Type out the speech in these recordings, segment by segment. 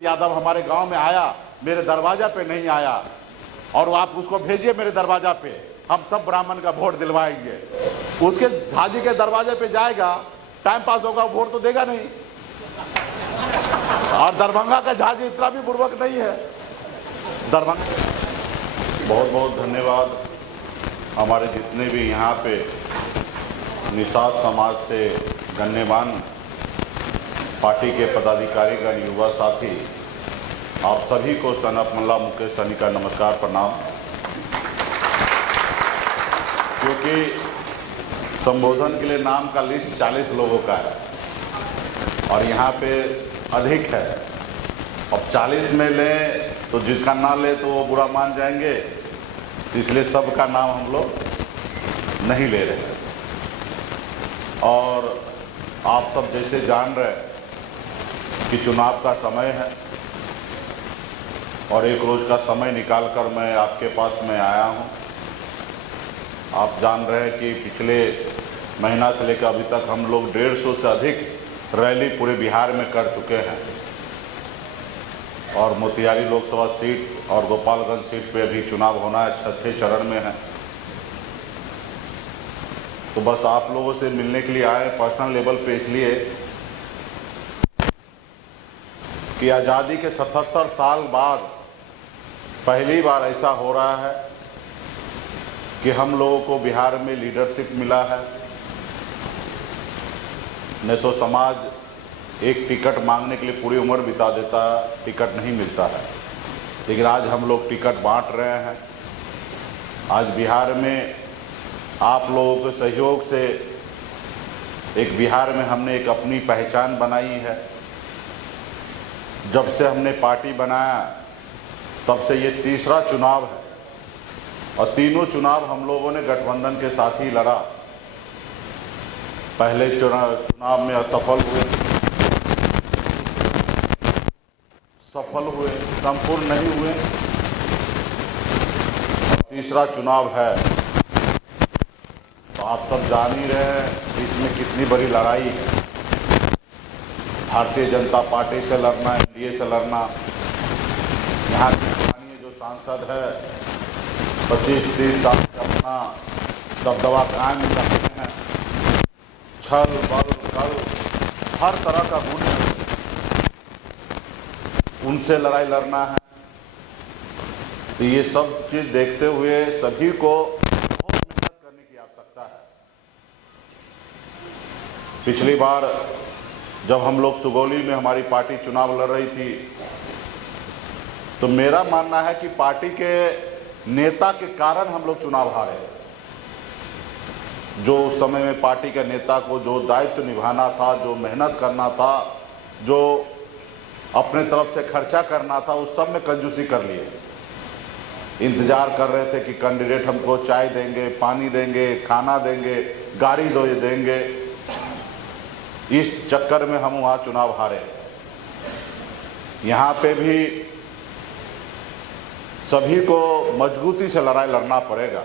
यादव हमारे गांव में आया, मेरे दरवाजा पे नहीं आया, और आप उसको भेजिए मेरे दरवाजा पे, हम सब ब्राह्मण का वोट दिलवाएंगे। उसके झाजी के दरवाजे पे जाएगा, टाइम पास होगा, वोट तो देगा नहीं। और दरभंगा का झाजी इतना भी बुर्बक नहीं है। दरभंगा बहुत बहुत धन्यवाद। हमारे जितने भी यहाँ पे निषाद समाज से गण्यमान पार्टी के पदाधिकारीगण, युवा साथी, आप सभी को सनत मल्ला मुकेश सैनी का नमस्कार, प्रणाम। क्योंकि संबोधन के लिए नाम का लिस्ट 40 लोगों का है और यहाँ पे अधिक है। अब 40 में लें तो जिसका ना ले तो वो बुरा मान जाएंगे, इसलिए सबका नाम हम लोग नहीं ले रहे हैं। और आप सब जैसे जान रहे हैं कि चुनाव का समय है और एक रोज़ का समय निकालकर मैं आपके पास में आया हूं। आप जान रहे हैं कि पिछले महीना से लेकर अभी तक हम लोग 150 से अधिक रैली पूरे बिहार में कर चुके हैं और मोतिहारी लोकसभा सीट और गोपालगंज सीट पे अभी चुनाव होना है, छठे चरण में है। तो बस आप लोगों से मिलने के लिए आए पर्सनल लेवल पे, इसलिए कि आज़ादी के 77 साल बाद पहली बार ऐसा हो रहा है कि हम लोगों को बिहार में लीडरशिप मिला है। नहीं तो समाज एक टिकट मांगने के लिए पूरी उम्र बिता देता है, टिकट नहीं मिलता है। लेकिन आज हम लोग टिकट बांट रहे हैं। आज बिहार में आप लोगों के सहयोग से एक बिहार में हमने एक अपनी पहचान बनाई है। जब से हमने पार्टी बनाया तब से ये तीसरा चुनाव है और तीनों चुनाव हम लोगों ने गठबंधन के साथ ही लड़ा। पहले चुनाव में असफल हुए, संपूर्ण नहीं हुए। और तीसरा चुनाव है तो आप सब जान ही रहे हैं इसमें कितनी बड़ी लड़ाई है। भारतीय जनता पार्टी से लड़ना, एनडीए से लड़ना। यहाँ के स्थानीय जो सांसद है 25-30 साल से अपना दबदबा कायम रखते हैं। छल बल कल हर तरह का गुण है, उनसे लड़ाई लड़ना है। तो ये सब चीज देखते हुए सभी को बहुत मेहनत करने की आवश्यकता है। पिछली बार जब हम लोग सुगौली में हमारी पार्टी चुनाव लड़ रही थी तो मेरा मानना है कि पार्टी के नेता के कारण हम लोग चुनाव हारे। जो उस समय में पार्टी के नेता को जो दायित्व निभाना था, जो मेहनत करना था, जो अपने तरफ से खर्चा करना था, उस सब में कंजूसी कर लिए। इंतजार कर रहे थे कि कैंडिडेट हमको चाय देंगे, पानी देंगे, खाना देंगे, गाड़ी देंगे। इस चक्कर में हम वहाँ चुनाव हारे। यहाँ पे भी सभी को मजबूती से लड़ाई लड़ना पड़ेगा।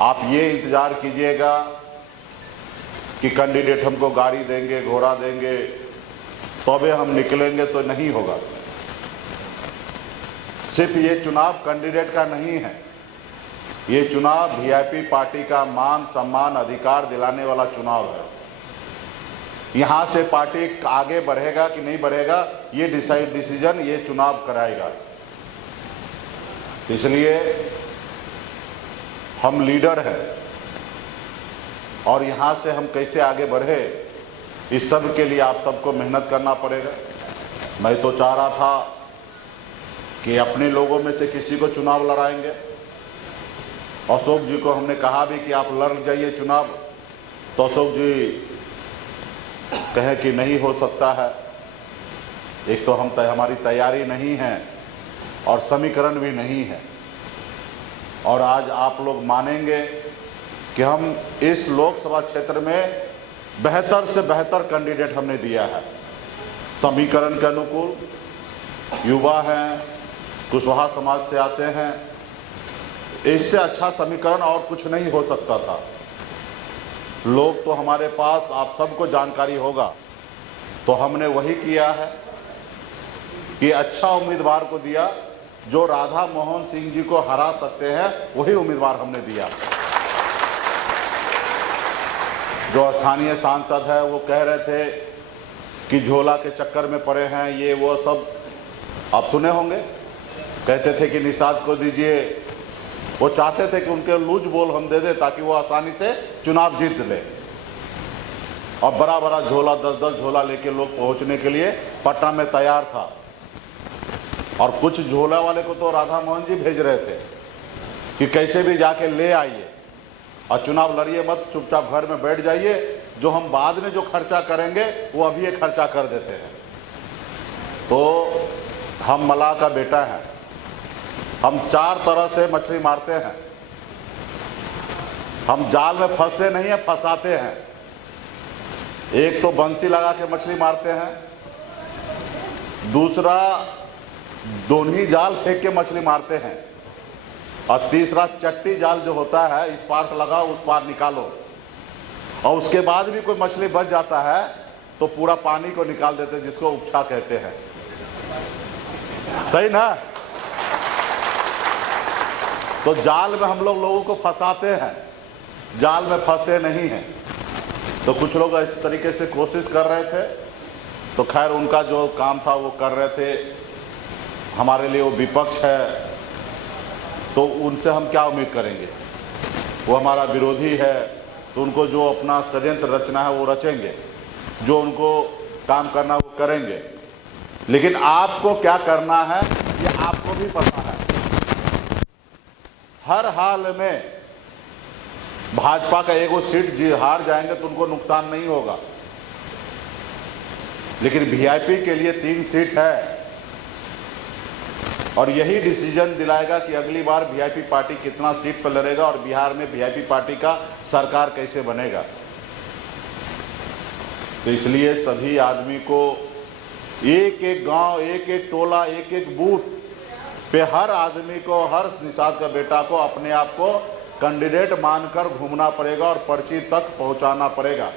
आप ये इंतजार कीजिएगा कि कैंडिडेट हमको गाड़ी देंगे, घोड़ा देंगे तबे हम निकलेंगे, तो नहीं होगा। सिर्फ ये चुनाव कैंडिडेट का नहीं है, ये चुनाव वीआईपी पार्टी का मान सम्मान अधिकार दिलाने वाला चुनाव है। यहाँ से पार्टी आगे बढ़ेगा कि नहीं बढ़ेगा ये डिसीजन ये चुनाव कराएगा। इसलिए हम लीडर हैं और यहाँ से हम कैसे आगे बढ़े इस सब के लिए आप सबको मेहनत करना पड़ेगा। मैं तो चाह रहा था कि अपने लोगों में से किसी को चुनाव लड़ाएंगे। अशोक जी को हमने कहा भी कि आप लड़ जाइए चुनाव, तो अशोक जी कहे कि नहीं हो सकता है। एक तो हमारी तैयारी नहीं है और समीकरण भी नहीं है। और आज आप लोग मानेंगे कि हम इस लोकसभा क्षेत्र में बेहतर से बेहतर कैंडिडेट हमने दिया है। समीकरण के अनुकूल युवा हैं, कुशवाहा समाज से आते हैं। इससे अच्छा समीकरण और कुछ नहीं हो सकता था। लोग तो हमारे पास, आप सबको जानकारी होगा, तो हमने वही किया है। कि अच्छा उम्मीदवार को दिया, जो राधा मोहन सिंह जी को हरा सकते हैं वही उम्मीदवार हमने दिया। जो स्थानीय सांसद है वो कह रहे थे कि झोला के चक्कर में पड़े हैं, ये वो सब आप सुने होंगे। कहते थे कि निषाद को दीजिए, वो चाहते थे कि उनके लूज बोल हम दे दें ताकि वो आसानी से चुनाव जीत ले। और बड़ा बड़ा झोला, 10-10 झोला लेके लोग पहुंचने के लिए पटना में तैयार था। और कुछ झोला वाले को तो राधा मोहन जी भेज रहे थे कि कैसे भी जाके ले आइए और चुनाव लड़िए मत, चुपचाप घर में बैठ जाइए, जो हम बाद में जो खर्चा करेंगे वो अभी ये खर्चा कर देते हैं। तो हम मलाह का बेटा हैं, हम 4 तरह से मछली मारते हैं। हम जाल में फंसते नहीं हैं, फंसाते हैं। एक तो बंसी लगा के मछली मारते हैं, दूसरा दोनही जाल फेंक के मछली मारते हैं, और तीसरा चट्टी जाल जो होता है, इस पार से लगाओ उस पार निकालो। और उसके बाद भी कोई मछली बच जाता है तो पूरा पानी को निकाल देते हैं, जिसको उपछा कहते हैं। सही ना? तो जाल में हम लोगों को फंसाते हैं, जाल में फंसते नहीं हैं। तो कुछ लोग इस तरीके से कोशिश कर रहे थे, तो खैर उनका जो काम था वो कर रहे थे। हमारे लिए वो विपक्ष है, तो उनसे हम क्या उम्मीद करेंगे? वो हमारा विरोधी है, तो उनको जो अपना षड्यंत्र रचना है वो रचेंगे, जो उनको काम करना वो करेंगे। लेकिन आपको क्या करना है ये आपको भी पता है। हर हाल में भाजपा का एगो सीट हार जाएंगे तो उनको नुकसान नहीं होगा, लेकिन वीआईपी के लिए 3 सीट है, और यही डिसीजन दिलाएगा कि अगली बार वीआईपी पार्टी कितना सीट पर लड़ेगा और बिहार में वीआईपी पार्टी का सरकार कैसे बनेगा। तो इसलिए सभी आदमी को एक एक गांव, एक एक टोला, एक एक बूथ पे हर आदमी को, हर निषाद का बेटा को अपने आप को कैंडिडेट मानकर घूमना पड़ेगा और पर्ची तक पहुंचाना पड़ेगा।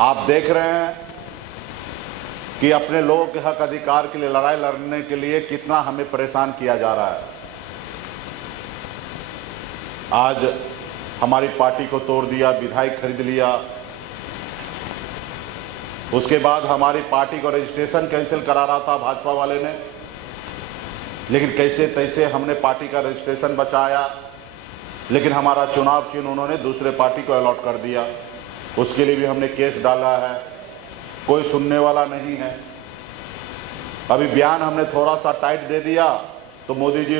आप देख रहे हैं कि अपने लोगों के हक अधिकार के लिए लड़ाई लड़ने के लिए कितना हमें परेशान किया जा रहा है। आज हमारी पार्टी को तोड़ दिया, विधायक खरीद लिया, उसके बाद हमारी पार्टी को रजिस्ट्रेशन कैंसिल करा रहा था भाजपा वाले ने, लेकिन कैसे तैसे हमने पार्टी का रजिस्ट्रेशन बचाया। लेकिन हमारा चुनाव चिन्ह उन्होंने दूसरे पार्टी को अलॉट कर दिया, उसके लिए भी हमने केस डाला है, कोई सुनने वाला नहीं है। अभी बयान हमने थोड़ा सा टाइट दे दिया तो मोदी जी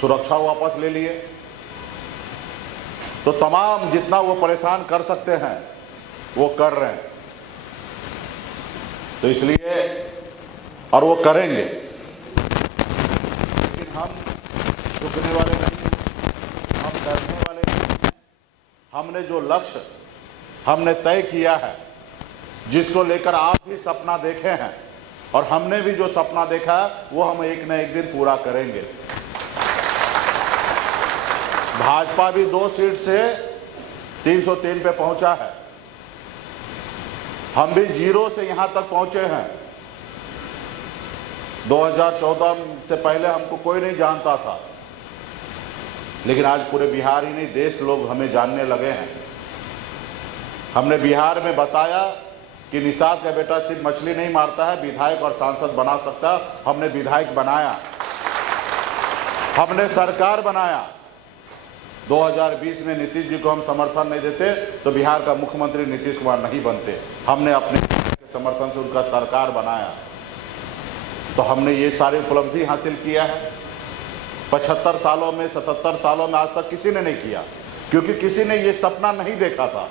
सुरक्षा वापस ले लिए। तो तमाम जितना वो परेशान कर सकते हैं वो कर रहे हैं, तो इसलिए और वो करेंगे। लेकिन हम झुकने वाले नहीं, हम डरने वाले नहीं। हमने जो लक्ष्य हमने तय किया है, जिसको लेकर आप भी सपना देखे हैं और हमने भी जो सपना देखा है, वो हम एक न एक दिन पूरा करेंगे। भाजपा भी 2 सीट से 303 पे पहुंचा है, हम भी 0 से यहां तक पहुंचे हैं। 2014 से पहले हमको कोई नहीं जानता था, लेकिन आज पूरे बिहार ही नहीं देश लोग हमें जानने लगे हैं। हमने बिहार में बताया कि निषाद का बेटा सिर्फ मछली नहीं मारता है, विधायक और सांसद बना सकता है। हमने विधायक बनाया, हमने सरकार बनाया। 2020 में नीतीश जी को हम समर्थन नहीं देते तो बिहार का मुख्यमंत्री नीतीश कुमार नहीं बनते। हमने अपने समर्थन से उनका सरकार बनाया, तो हमने ये सारी उपलब्धि हासिल किया है। 75 सालों में, 77 सालों में आज तक किसी ने नहीं किया, क्योंकि किसी ने ये सपना नहीं देखा था,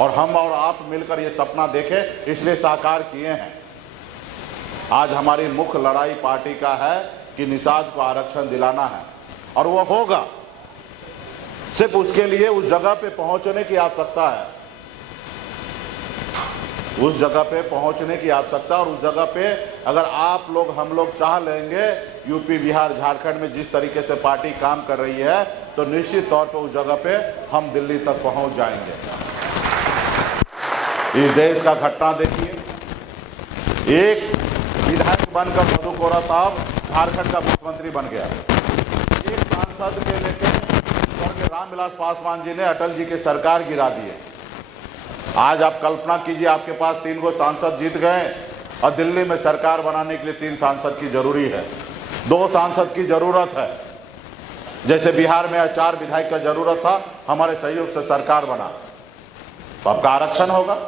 और हम और आप मिलकर ये सपना देखे, इसलिए साकार किए हैं। आज हमारी मुख्य लड़ाई पार्टी का है कि निषाद को आरक्षण दिलाना है, और वो होगा। सिर्फ उसके लिए उस जगह पे पहुंचने की आवश्यकता है, उस जगह पे पहुंचने की आवश्यकता। और उस जगह पे अगर आप लोग, हम लोग चाह लेंगे, यूपी, बिहार, झारखंड में जिस तरीके से पार्टी काम कर रही है, तो निश्चित तौर पर उस जगह पे हम दिल्ली तक पहुंच जाएंगे। इस देश का घटना देखिए, एक विधायक बनकर मधु कोरा साहब झारखंड का मुख्यमंत्री बन गया। एक सांसद के लेकर स्वर्गीय रामविलास पासवान जी ने अटल जी की सरकार गिरा दी है। आज आप कल्पना कीजिए, आपके पास 3 गो सांसद जीत गए और दिल्ली में सरकार बनाने के लिए 3 सांसद की जरूरी है, 2 सांसद की जरूरत है। जैसे बिहार में 4 विधायक का जरूरत था, हमारे सहयोग से सरकार बना, तो आपका आरक्षण होगा।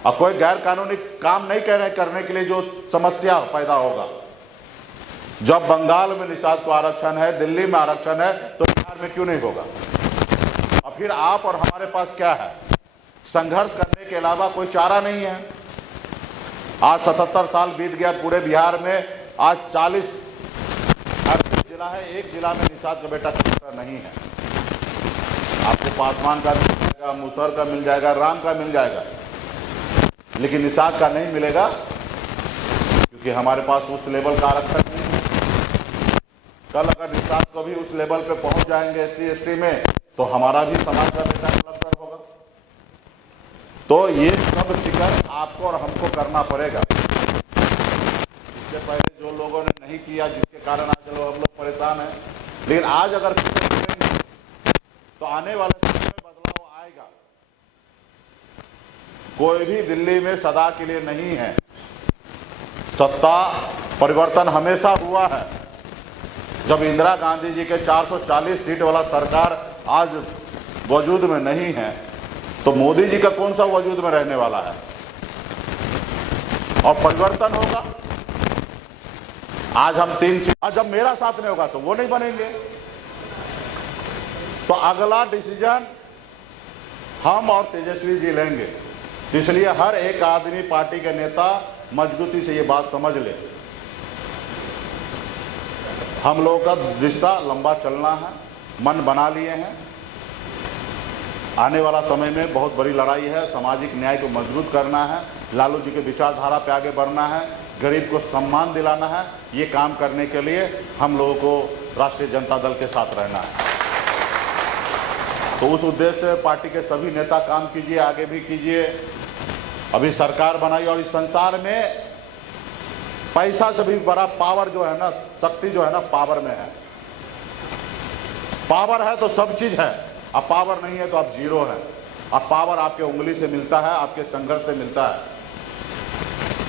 और कोई गैर कानूनी काम नहीं कह रहे करने के लिए जो समस्या पैदा होगा। जब बंगाल में निषाद को आरक्षण है, दिल्ली में आरक्षण है, तो बिहार में क्यों नहीं होगा? और फिर आप और हमारे पास क्या है? संघर्ष करने के अलावा कोई चारा नहीं है। आज 77 साल बीत गया पूरे बिहार में, आज 40 जिला है, एक जिला में निषाद का बेटा कलेक्टर नहीं है। आपको पासवान का मिल जाएगा, मुसहर का मिल जाएगा, राम का मिल जाएगा, लेकिन निषाद का नहीं मिलेगा, क्योंकि हमारे पास उस लेवल का आरक्षण नहीं है। कल अगर निषाद को भी उस लेवल पे पहुंच जाएंगे SC ST में, तो हमारा भी समाज का बेटा कलेक्टर होगा। तो ये सब फिक्र आपको और हमको करना पड़ेगा। इससे पहले जो लोगों ने नहीं किया, जिसके कारण आज हम लोग परेशान हैं, लेकिन आज अगर तो आने वाले समय में बदलाव आएगा। कोई भी दिल्ली में सदा के लिए नहीं है। सत्ता परिवर्तन हमेशा हुआ है। जब इंदिरा गांधी जी के 440 सीट वाला सरकार आज वजूद में नहीं है, तो मोदी जी का कौन सा वजूद में रहने वाला है? और परिवर्तन होगा। आज हम 3 सीट, आज जब मेरा साथ नहीं होगा तो वो नहीं बनेंगे। तो अगला डिसीजन हम और तेजस्वी जी लेंगे। इसलिए हर एक आदमी, पार्टी के नेता मजबूती से ये बात समझ ले, हम लोगों का रिश्ता लंबा चलना है, मन बना लिए हैं। आने वाला समय में बहुत बड़ी लड़ाई है, सामाजिक न्याय को मजबूत करना है, लालू जी के विचारधारा पे आगे बढ़ना है, गरीब को सम्मान दिलाना है। ये काम करने के लिए हम लोगों को राष्ट्रीय जनता दल के साथ रहना है। तो उस उद्देश्य से पार्टी के सभी नेता काम कीजिए, आगे भी कीजिए। अभी सरकार बनाई और इस संसार में पैसा से भी बड़ा पावर जो है ना, शक्ति जो है ना, पावर में है। पावर है तो सब चीज है, अब पावर नहीं है तो आप जीरो है। अब पावर आपके उंगली से मिलता है, आपके संघर्ष से मिलता है।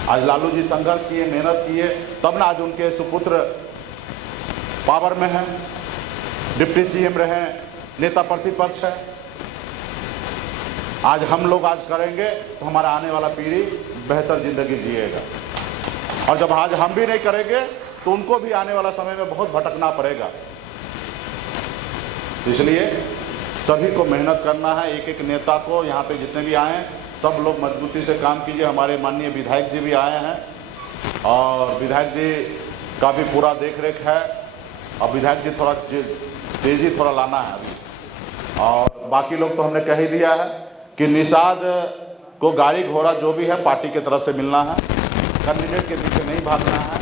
आज लालू जी संघर्ष किए, मेहनत किए, तब ना आज उनके सुपुत्र पावर में है, डिप्टी CM रहे, नेता प्रतिपक्ष है। आज हम लोग आज करेंगे तो हमारा आने वाला पीढ़ी बेहतर जिंदगी जिएगा। और जब आज हम भी नहीं करेंगे तो उनको भी आने वाला समय में बहुत भटकना पड़ेगा। इसलिए सभी को मेहनत करना है। एक एक नेता को, यहाँ पे जितने भी आए हैं, सब लोग मजबूती से काम कीजिए। हमारे माननीय विधायक जी भी आए हैं और विधायक जी का भी पूरा देख रेख है। अब विधायक जी थोड़ा तेजी थोड़ा लाना है अभी। और बाकी लोग तो हमने कह ही दिया है कि निषाद को गाड़ी घोड़ा जो भी है पार्टी की तरफ से मिलना है, कैंडिडेट के पीछे नहीं भागना है।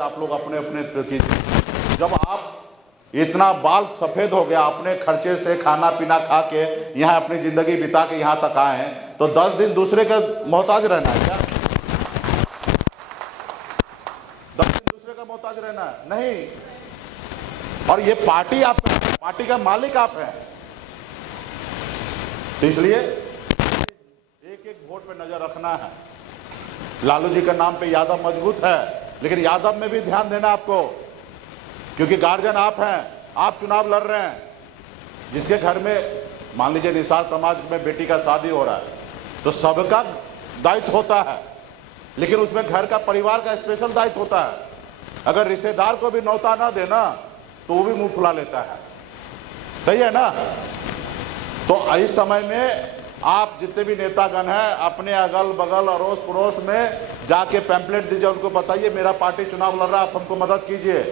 आप लोग अपने अपने कीजिए। जब आप इतना बाल सफेद हो गया, अपने खर्चे से खाना पीना खा के यहाँ अपनी जिंदगी बिता के यहाँ तक आए हैं, तो 10 दिन दूसरे का मोहताज रहना है क्या? 10 दिन दूसरे का मोहताज रहना है? नहीं। और ये पार्टी आपका, पार्टी का मालिक आप हैं। तो इसलिए एक एक वोट पे नजर रखना है। लालू जी का नाम पे यादव मजबूत है, लेकिन यादव में भी ध्यान देना आपको, क्योंकि गार्जियन आप हैं, आप चुनाव लड़ रहे हैं। जिसके घर में मान लीजिए निषाद समाज में बेटी का शादी हो रहा है, तो सबका दायित्व होता है, लेकिन उसमें घर का, परिवार का स्पेशल दायित्व होता है। अगर रिश्तेदार को भी न्योता ना देना तो वो भी मुंह फुला लेता है। सही है ना? तो इस समय में आप जितने भी नेतागण हैं, अपने अगल बगल अड़ोस पड़ोस में जाके पैम्पलेट दीजिए, उनको बताइए मेरा पार्टी चुनाव लड़ रहा है, आप हमको मदद कीजिए।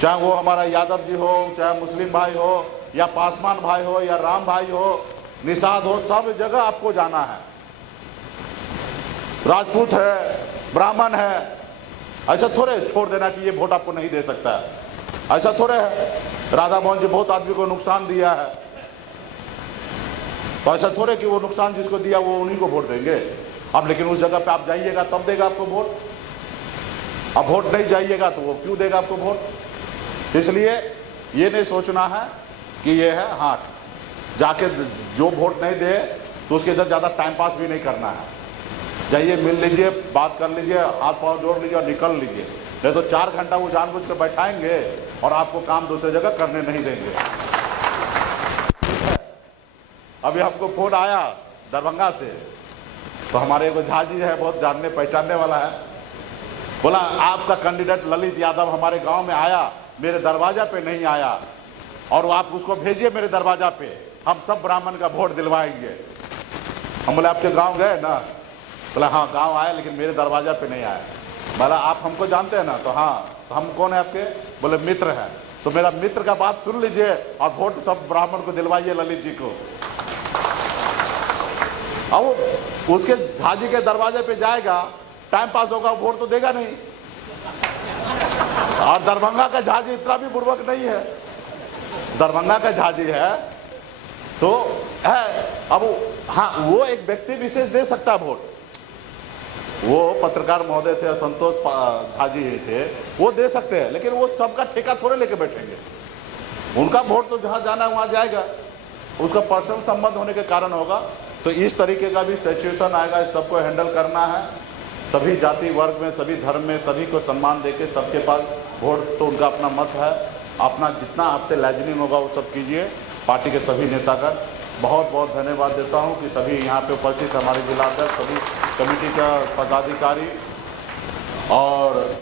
चाहे वो हमारा यादव जी हो, चाहे मुस्लिम भाई हो, या पासवान भाई हो, या राम भाई हो, निषाद हो, सब जगह आपको जाना है। राजपूत है, ब्राह्मण है, ऐसा थोड़े छोड़ देना कि ये वोट आपको नहीं दे सकता है। ऐसा थोड़े है। राधा मोहन जी बहुत आदमी को नुकसान दिया है, तो ऐसा थोड़े कि वो नुकसान जिसको दिया वो उन्हीं को वोट देंगे। अब लेकिन उस जगह पे आप जाइएगा तब देगा आपको वोट। अब वोट नहीं जाइएगा तो वो क्यों देगा आपको वोट। इसलिए ये नहीं सोचना है कि ये है हाथ जाके जो वोट नहीं दे तो उसके इधर ज़्यादा टाइम पास भी नहीं करना है। जाइए, मिल लीजिए, बात कर लीजिए, हाथ पांव जोड़ लीजिए और निकल लीजिए। नहीं तो 4 घंटा वो जानबूझ कर बैठाएंगे और आपको काम दूसरी जगह करने नहीं देंगे। अभी हमको फोन आया दरभंगा से, तो हमारे एगो झा जी है, बहुत जानने पहचानने वाला है, बोला आपका कैंडिडेट ललित यादव हमारे गांव में आया, मेरे दरवाजा पे नहीं आया, और आप उसको भेजिए मेरे दरवाजा पे, हम सब ब्राह्मण का वोट दिलवाएंगे। हम बोले आपके गांव गए ना? बोला हाँ गांव आया लेकिन मेरे दरवाजा पे नहीं आया। बोला आप हमको जानते हैं ना? तो हाँ। तो हम कौन है आपके? बोले मित्र हैं। तो मेरा मित्र का बात सुन लीजिए और वोट सब ब्राह्मण को दिलवाइए, ललित जी को। अब उसके झाजी के दरवाजे पे जाएगा, टाइम पास होगा, वोट तो देगा नहीं। और दरभंगा का झाजी इतना भी बुर्बक नहीं है, दरभंगा का झाजी है तो है। अब हाँ, वो एक व्यक्ति विशेष दे सकता है वोट, वो पत्रकार महोदय थे, संतोष झाजी थे, वो दे सकते हैं, लेकिन वो सबका ठेका थोड़े लेके बैठेंगे। उनका वोट तो जहां जाना है वहां जाएगा, उसका पर्सनल संबंध होने के कारण होगा। तो इस तरीके का भी सिचुएशन आएगा, इस सबको हैंडल करना है। सभी जाति वर्ग में, सभी धर्म में सभी को सम्मान देके सबके पास वोट, तो उनका अपना मत है, अपना जितना आपसे लाइजनिंग होगा वो सब कीजिए। पार्टी के सभी नेता का बहुत बहुत धन्यवाद देता हूं कि सभी यहाँ पे उपस्थित हमारे जिला अध्यक्ष, सभी कमेटी का पदाधिकारी और